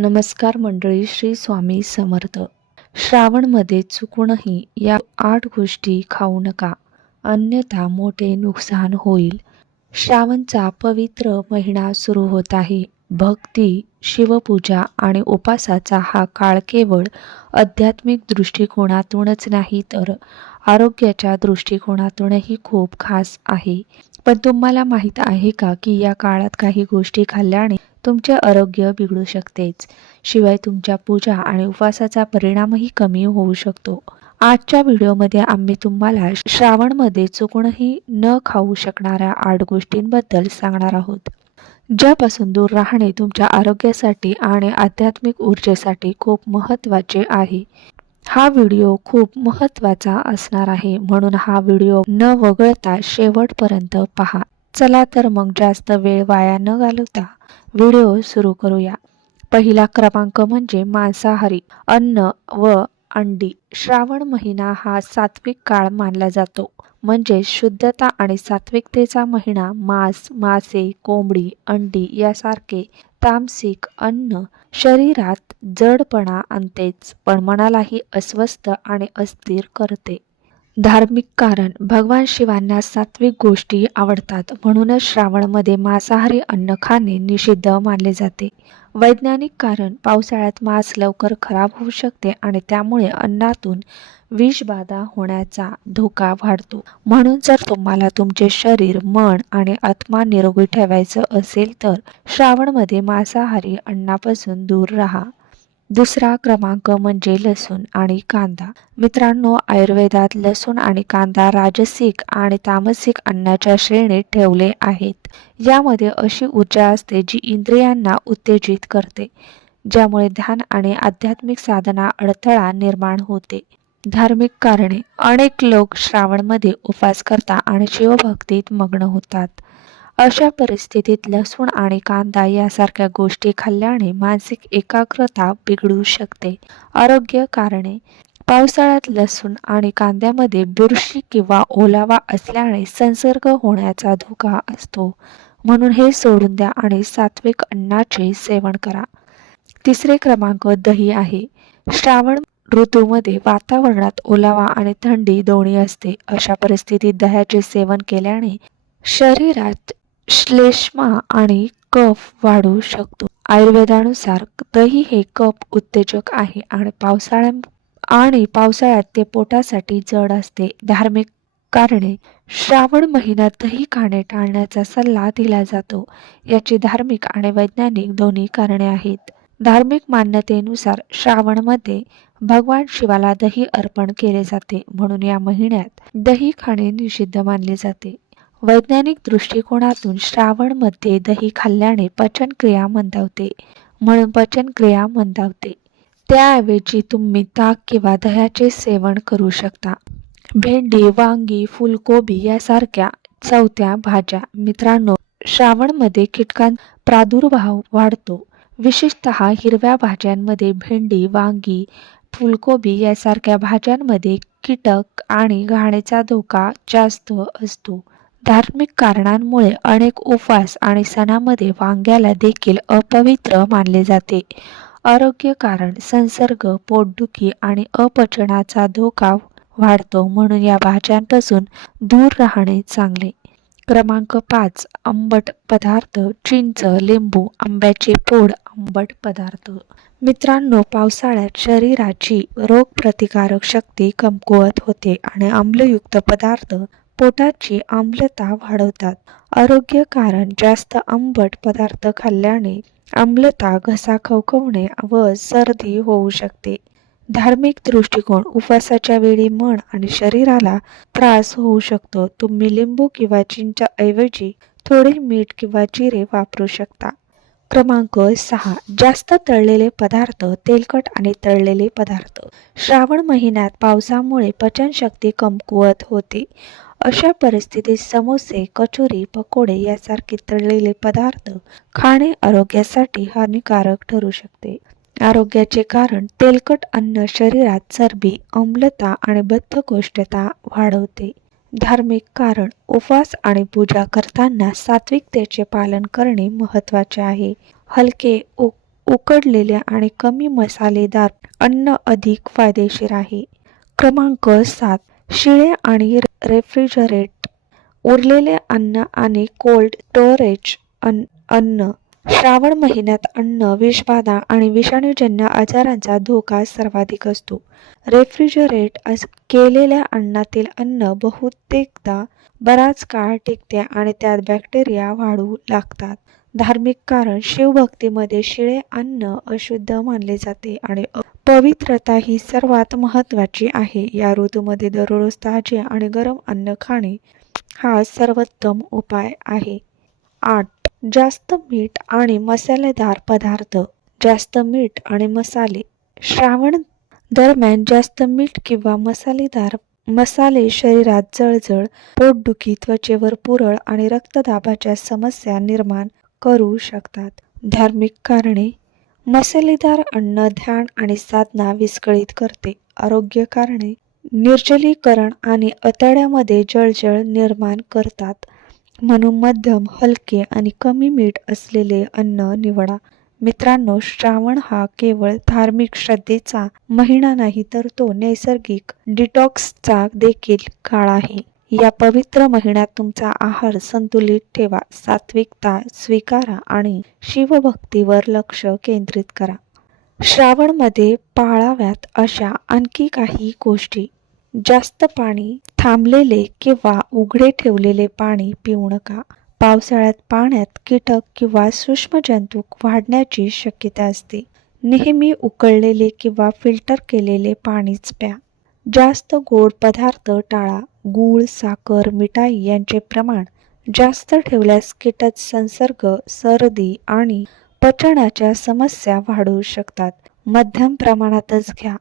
नमस्कार मंडळी श्री स्वामी समर्थ. श्रावणमध्ये चुकूनही या आठ गोष्टी खाऊ नका अन्यथा मोठे नुकसान होईल. श्रावणचा पवित्र महिना सुरू होत आहे. भक्ती शिवपूजा आणि उपासाचा हा काळ केवळ आध्यात्मिक दृष्टिकोनातूनच नाही तर आरोग्याच्या दृष्टिकोनातूनही खूप खास आहे. पण तुम्हाला माहीत आहे का की या काळात काही गोष्टी खाल्ल्याने तुमचे आरोग्य बिघडू शकतेच. शिवाय तुमच्या पूजा आणि उपवासाचा परिणामही कमी होऊ शकतो. आजच्या व्हिडिओमध्ये आम्ही तुम्हाला श्रावणमध्ये चुकूनही न खाऊ शकणाऱ्या आठ गोष्टींबद्दल सांगणार आहोत. ज्यापासून दूर राहणे तुमच्या आरोग्यासाठी आणि आध्यात्मिक ऊर्जेसाठी खूप महत्त्वाचे आहे. हा व्हिडिओ खूप महत्त्वाचा असणार आहे. म्हणून हा व्हिडिओ न वगळता शेवटपर्यंत पहा. चला तर मग जास्त वेळ वाया न घालवता व्हिडिओ सुरू करूया. पहिला क्रमांक म्हणजे मांसाहारी. अन्न व अंडी. श्रावण महिना हा सात्विक काळ मानला जातो. म्हणजे शुद्धता आणि सात्विकतेचा महिना मांस मासे कोंबडी अंडी यासारखे तामसिक अन्न शरीरात जडपणा आणतेच पण मनालाही अस्वस्थ आणि अस्थिर करते. धार्मिक कारण भगवान शिवांना सात्विक गोष्टी आवडतात म्हणूनच श्रावणमध्ये मांसाहारी अन्न खाणे निषिद्ध मानले जाते. वैज्ञानिक कारण पावसाळ्यात मांस लवकर खराब होऊ शकते आणि त्यामुळे अन्नातून विषबाधा होण्याचा धोका वाढतो. म्हणून जर तुम्हाला तुमचे शरीर मन आणि आत्मा निरोगी ठेवायचं असेल तर श्रावणमध्ये मांसाहारी अन्नापासून दूर राहा. दुसरा क्रमांक म्हणजे लसूण आणि कांदा. मित्रांनो आयुर्वेदात लसूण आणि कांदा राजसिक आणि तामसिक अन्नाच्या श्रेणीत ठेवले आहेत. यामध्ये अशी ऊर्जा असते जी इंद्रियांना उत्तेजित करते ज्यामुळे ध्यान आणि आध्यात्मिक साधना अडथळा निर्माण होते. धार्मिक कारणे अनेक लोक श्रावणमध्ये उपवास करतात आणि शिवभक्तीत मग्न होतात. अशा परिस्थितीत लसूण आणि कांदा यासारख्या गोष्टी खाल्ल्याने मानसिक एकाग्रता बिघडू शकते. आरोग्य कारणे. पावसाळ्यात लसूण आणि कांद्यामध्ये बुरशी किंवा ओलावा असल्याने संसर्ग होण्याचा धोका असतो. म्हणून हे सोडून द्या आणि सात्विक अन्नाचे सेवन करा. तिसरे क्रमांक दही आहे. श्रावण ऋतूमध्ये वातावरणात ओलावा आणि थंडी दोन्ही असते. अशा परिस्थितीत दह्याचे सेवन केल्याने शरीरात श्लेष्मा आणि कफ वाढू शकतो. आयुर्वेदानुसार दही हे कप उत्तेजक आहे आणि पावसाळ्या आणि पावसाळ्यात ते पोटासाठी जड असते. धार्मिक कारणे श्रावण महिन्यात दही खाणे टाळण्याचा सल्ला दिला जातो. याची धार्मिक आणि वैज्ञानिक दोन्ही कारणे आहेत. धार्मिक मान्यतेनुसार श्रावणमध्ये भगवान शिवाला दही अर्पण केले जाते. म्हणून या महिन्यात दही खाणे निषिद्ध मानले जाते. वैज्ञानिक दृष्टिकोनातून श्रावणमध्ये दही खाल्ल्याने पचनक्रिया मंदावते म्हणून पचनक्रिया मंदावते. त्याऐवजी तुम्ही ताक किंवा दह्याचे सेवन करू शकता. भेंडी वांगी फुलकोबी यासारख्या चौथ्या भाज्या. मित्रांनो श्रावणमध्ये कीटकां प्रादुर्भाव वाढतो. विशेषतः हिरव्या भाज्यांमध्ये भेंडी वांगी फुलकोबी यासारख्या भाज्यांमध्ये कीटक आणि घाणेचा धोका जास्त असतो. धार्मिक कारणांमुळे अनेक उपवास आणि सणामध्ये वांग्याला देखील अपवित्र मानले जाते. आरोग्य कारण संसर्ग पोटदुखी आणि अपचनाचा धोका वाढतो म्हणून या भाज्यांपासून दूर राहणे चांगले. क्रमांक पाच आंबट पदार्थ चिंच लिंबू आंब्याचे पोड आंबट पदार्थ. मित्रांनो पावसाळ्यात शरीराची रोगप्रतिकारक शक्ती कमकुवत होते आणि आम्लयुक्त पदार्थ पोटाची आम्लता वाढवतात. आरोग्य कारण जास्त आंबट पदार्थ खाल्ल्याने आम्लता घसा खवखवणे व सर्दी होऊ शकते. धार्मिक दृष्टिकोन उपवासाच्या वेळी मन आणि शरीराला त्रास होऊ शकतो. तुम्ही लिंबू किंवा चिंचाऐवजी थोडे मीठ किंवा जिरे वापरू शकता. क्रमांक सहा. जास्त तळलेले पदार्थ तेलकट आणि तळलेले पदार्थ. श्रावण महिन्यात पावसामुळे पचनशक्ती कमकुवत होते. अशा परिस्थितीत समोसे कचोरी पकोडे यासारखे तळलेले पदार्थ खाणे आरोग्यासाठी हानिकारक ठरू शकते. आरोग्याचे कारण तेलकट अन्न शरीरात चरबी अम्लता आणि बद्धकोष्ठता वाढवते. धार्मिक कारण उपवास आणि पूजा करताना सात्विकतेचे पालन करणे महत्त्वाचे आहे. हलके उ उकडलेले आणि कमी मसालेदार अन्न अधिक फायदेशीर आहे. क्रमांक सात. शिळे आणि रेफ्रिजरेट उरलेले अन्न आणि कोल्ड स्टोरेज अन्न अन्न श्रावण महिन्यात अन्न विषबाधा आणि विषाणूजन्य आजारांचा धोका सर्वाधिक असतो. रेफ्रिजरेट केलेल्या अन्नातील अन्न बहुतेकदा बराच काळ टिकते आणि त्यात बॅक्टेरिया वाढू लागतात. धार्मिक कारण शिवभक्तीमध्ये शिळे अन्न अशुद्ध मानले जाते आणि पवित्रता ही सर्वात महत्त्वाची आहे. या ऋतूमध्ये दररोज ताजे आणि गरम अन्न खाणे हा सर्वोत्तम उपाय आहे. आठ. जास्त मीठ आणि मसालेदार पदार्थ. जास्त मीठ आणि मसाले. श्रावण दरम्यान जास्त मीठ किंवा मसालेदार मसाले शरीरात जळजळ पोटदुखी त्वचेवर पुरळ आणि रक्तदाबाच्या समस्या निर्माण करू शकतात. धार्मिक कारणे मसालेदार अन्न ध्यान आणि साधना विस्कळीत करते. आरोग्य कारणे निर्जलीकरण आणि अतड्यामध्ये जळजळ निर्माण करतात. म्हणून मध्यम हलके आणि कमी मीठ असलेले अन्न निवडा. मित्रांनो श्रावण हा केवळ धार्मिक श्रद्धेचा महिना नाही तर तो नैसर्गिक डिटॉक्सचा देखील काळ आहे. या पवित्र महिन्यात तुमचा आहार संतुलित ठेवा. सात्विकता स्वीकारा आणि शिवभक्तीवर लक्ष केंद्रित करा. श्रावणमध्ये पाळाव्यात अशा आणखी काही गोष्टी. जास्त पाणी थांबलेले किंवा उघडे ठेवलेले पाणी पिऊ नका. पावसाळ्यात पाण्यात कीटक किंवा सूक्ष्मजंतू वाढण्याची शक्यता असते. नेहमी उकळलेले किंवा फिल्टर केलेले पाणीच प्या. जास्त गोड पदार्थ टाळा गूळ साखर मिठाई यांचे प्रमाण जास्त ठेवल्यास कीटक संसर्ग सर्दी आणि पचनाच्या समस्या वाढू शकतात. मध्यम प्रमाणातच घ्या.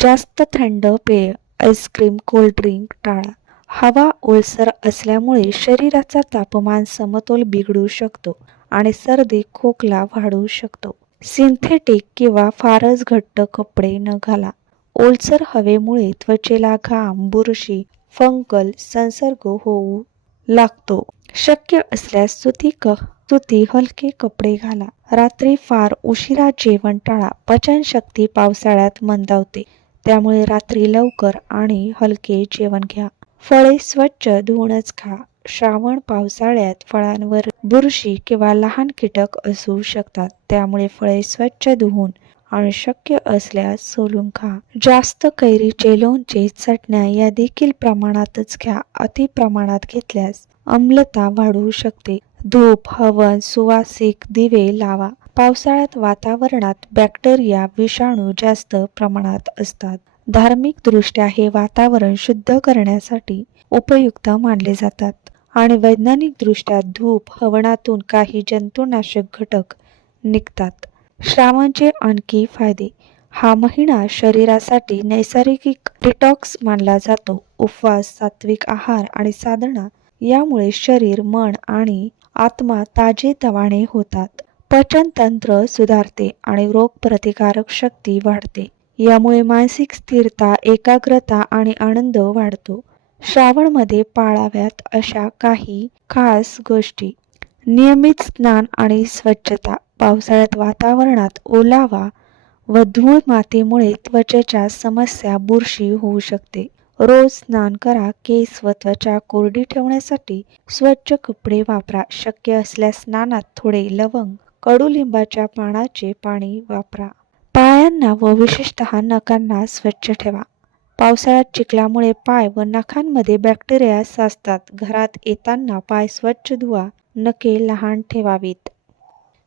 जास्त थंड पेय आईस्क्रीम कोल्ड्रिंक टाळा. हवा ओलसर असल्यामुळे शरीराचा तापमान समतोल बिघडू शकतो आणि सर्दी खोकला वाढू शकतो. सिंथेटिक किंवा फारच घट्ट कपडे न घाला. ओलसर हवेमुळे त्वचेला घाम बुरशी फंगल संसर्ग होऊ लागतो. शक्य असल्यास सुती क सुती हलके कपडे घाला. रात्री फार उशिरा जेवण टाळा. पचनशक्ती पावसाळ्यात मंदावते. त्यामुळे रात्री लवकर आणि हलके जेवण घ्या. फळे स्वच्छ धुवूनच खा. श्रावण पावसाळ्यात फळांवर बुरशी किंवा लहान कीटक असू शकतात. त्यामुळे फळे स्वच्छ धुवून आणि शक्य असल्यास सोलून खा. जास्त कैरीचे लोणचे चटण्या या देखील प्रमाणातच घ्या. अति प्रमाणात घेतल्यास आम्लता वाढू शकते. धूप हवन सुवासिक दिवे लावा. पावसाळ्यात वातावरणात बॅक्टेरिया विषाणू जास्त प्रमाणात असतात. धार्मिक दृष्ट्या हे वातावरण शुद्ध करण्यासाठी उपयुक्त मानले जातात. आणि वैज्ञानिक दृष्ट्या धूप हवनातून काही जंतुनाशक घटक निघतात. श्रावणचे आणखी फायदे. हा महिना शरीरासाठी नैसर्गिक डिटॉक्स मानला जातो. उपवास सात्विक आहार आणि साधना यामुळे शरीर मन आणि आत्मा ताजे तवाने होतात. पचनतंत्र सुधारते आणि रोगप्रतिकारक शक्ती वाढते. यामुळे मानसिक स्थिरता एकाग्रता आणि आनंद वाढतो. श्रावणमध्ये पाळाव्यात अशा काही खास गोष्टी. नियमित स्नान आणि स्वच्छता. पावसाळ्यात वातावरणात ओलावा व धूळ मातीमुळे त्वचेच्या समस्या बुरशी होऊ शकते. रोज स्नान करा केस व त्वचा कोरडी ठेवण्यासाठी स्वच्छ कपडे वापरा. शक्य असल्यास स्नानात थोडे लवंग कडुलिंबाच्या पानाचे पाणी वापरा. पायांना व विशेषतः नखांना स्वच्छ ठेवा. पावसाळ्यात चिखलामुळे पाय व नखांमध्ये बॅक्टेरिया साचतात. घरात येताना पाय स्वच्छ धुवा नखे लहान ठेवावीत.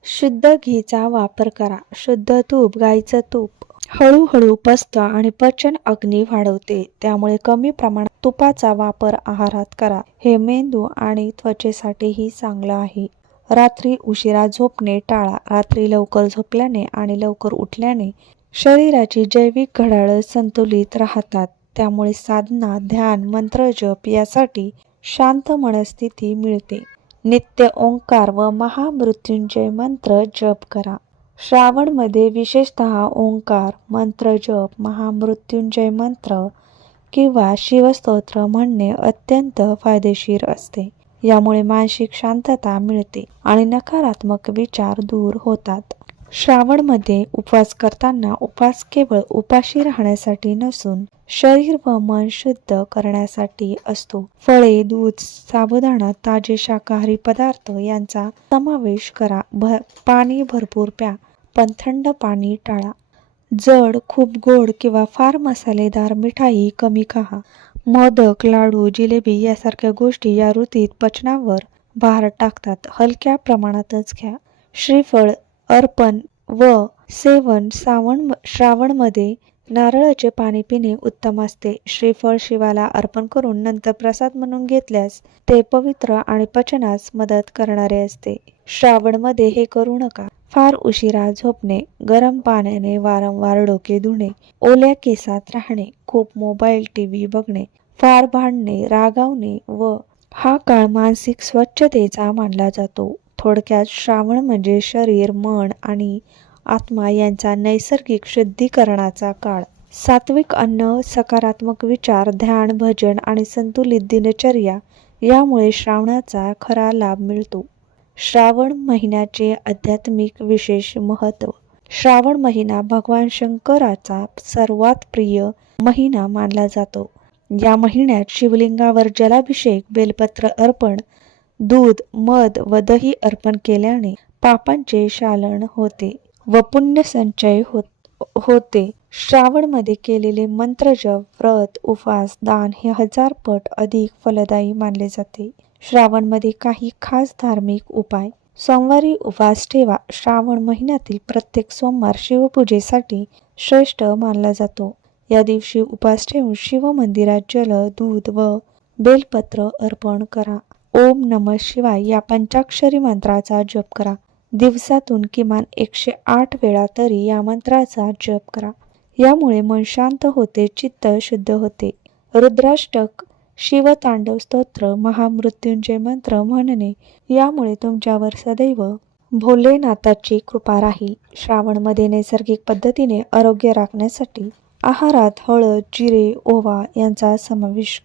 शुद्ध घीचा वापर करा. शुद्ध तूप गाईचं तूप. हळूहळू पचतं आणि पचन अग्नी वाढवते. त्यामुळे कमी प्रमाणात तुपाचा वापर आहारात करा. हे मेंदू आणि त्वचेसाठीही चांगलं आहे. रात्री उशिरा झोपणे टाळा. रात्री लवकर झोपल्याने आणि लवकर उठल्याने शरीराची जैविक घड्याळं संतुलित राहतात. त्यामुळे साधना ध्यान मंत्रजप यासाठी शांत मनस्थिती मिळते. नित्य ओंकार व महामृत्युंजय मंत्र जप करा. श्रावणमध्ये विशेषतः ओंकार मंत्र जप महामृत्युंजय मंत्र किंवा शिवस्तोत्र म्हणणे अत्यंत फायदेशीर असते. यामुळे मानसिक शांतता मिळते आणि नकारात्मक विचार दूर होतात. श्रावणमध्ये उपवास करताना उपवास केवळ उपाशी राहण्यासाठी नसून शरीर व मन शुद्ध करण्यासाठी असतो. फळे दूध साबुदाणा ताजे शाकाहारी पदार्थ यांचा समावेश करा. भ पाणी भरपूर प्या पण थंड पाणी टाळा. जड खूप गोड किंवा फार मसालेदार मिठाई कमी खा. मोदक लाडू जिलेबी यासारख्या गोष्टी या ऋतीत पचनावर भार टाकतात. हलक्या प्रमाणातच घ्या. श्रीफळ अर्पण व सेवन श्रावण श्रावणमध्ये नारळाचे पाणी पिणे उत्तम असते. श्रीफळ शिवाला अर्पण करून नंतर प्रसाद म्हणून घेतल्यास ते पवित्र आणि पचनास मदत करणारे असते. श्रावणमध्ये हे करू नका. फार उशिरा झोपणे गरम पाण्याने वारंवार डोके धुणे ओल्या केसात राहणे खूप मोबाईल टी व्ही बघणे फार भांडणे रागावणे व हा काळ मानसिक स्वच्छतेचा मानला जातो. थोडक्यात श्रावण म्हणजे शरीर मन आणि आत्मा यांचा नैसर्गिक शुद्धीकरणाचा काळ. सात्विक अन्न सकारात्मक विचार ध्यान भजन आणि संतुलित दिनचर्या यामुळे श्रावणाचा खरा लाभ मिळतो. श्रावण महिन्याचे आध्यात्मिक विशेष महत्त्व. श्रावण महिना भगवान शंकराचा सर्वात प्रिय महिना मानला जातो. या महिन्यात शिवलिंगावर जलाभिषेक बेलपत्र अर्पण दूध मध व दही अर्पण केल्याने पापांचे शालन होते व पुण्य संचय होत होते. श्रावणमध्ये केलेले मंत्रजप व्रत उपवास दान हे हजार पट अधिक फलदायी मानले जाते. श्रावणमध्ये काही खास धार्मिक उपाय. सोमवारी उपवास ठेवा. श्रावण महिन्यातील प्रत्येक सोमवार शिवपूजेसाठी श्रेष्ठ मानला जातो. या दिवशी उपवास ठेवून शिव मंदिरात जल दूध व बेलपत्र अर्पण करा. ओम नम शिवाय या पंचाक्षरी मंत्राचा जप करा. दिवसातून किमान एकशे आठ वेळा तरी या मंत्राचा जप करा. यामुळे मन शांत होते चित्त शुद्ध होते. रुद्राष्टक शिवतांडव स्तोत्र महामृत्युंजय मंत्र म्हणणे यामुळे तुमच्यावर सदैव भोलेनाथाची कृपा राहील. श्रावणमध्ये नैसर्गिक पद्धतीने आरोग्य राखण्यासाठी आहारात हळद जिरे ओवा यांचा समावेश.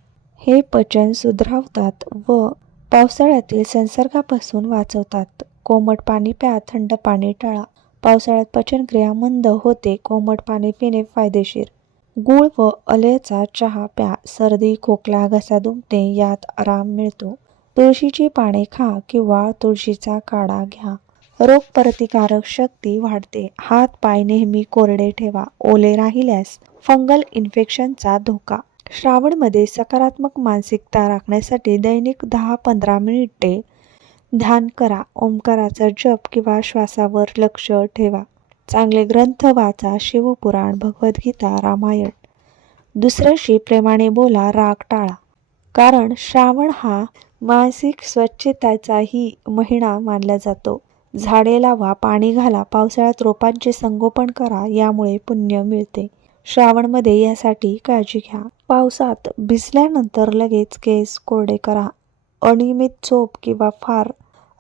हे पचन सुधारवतात व पावसाळ्यातील संसर्गापासून वाचवतात. कोमट पाणी प्या थंड पाणी टाळा. पावसाळ्यात पचनक्रिया मंद होते कोमट पाणी पिणे फायदेशीर. गूळ व अलेचा चहा प्या सर्दी खोकला घसा दुखणे यात आराम मिळतो. तुळशीची पाने खा किंवा तुळशीचा काढा घ्या. रोगप्रतिकारक शक्ती वाढते. हात पाय नेहमी कोरडे ठेवा. ओले राहिल्यास फंगल इन्फेक्शनचा धोका. श्रावणमध्ये सकारात्मक मानसिकता राखण्यासाठी दैनिक दहा पंधरा मिनिटे ध्यान करा. ओंकाराचा जप किंवा श्वासावर लक्ष ठेवा. चांगले ग्रंथ वाचा. शिवपुराण भगवद्गीता रामायण. दुसऱ्याशी प्रेमाने बोला राग टाळा. कारण श्रावण हा मानसिक स्वच्छतेचाही महिना मानला जातो. झाडे लावा पाणी घाला पावसाळ्यात रोपांचे संगोपन करा यामुळे पुण्य मिळते. श्रावणमध्ये यासाठी काळजी घ्या. पावसात भिजल्यानंतर लगेच केस कोरडे करा. अनियमित झोप किंवा फार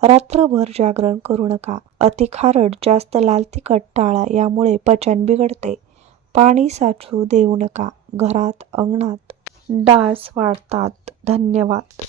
रात्रभर जागरण करू नका. अति खारट जास्त लाल तिखट टाळा यामुळे पचन बिघडते. पाणी साचू देऊ नका. घरात अंगणात डास वाढतात. धन्यवाद.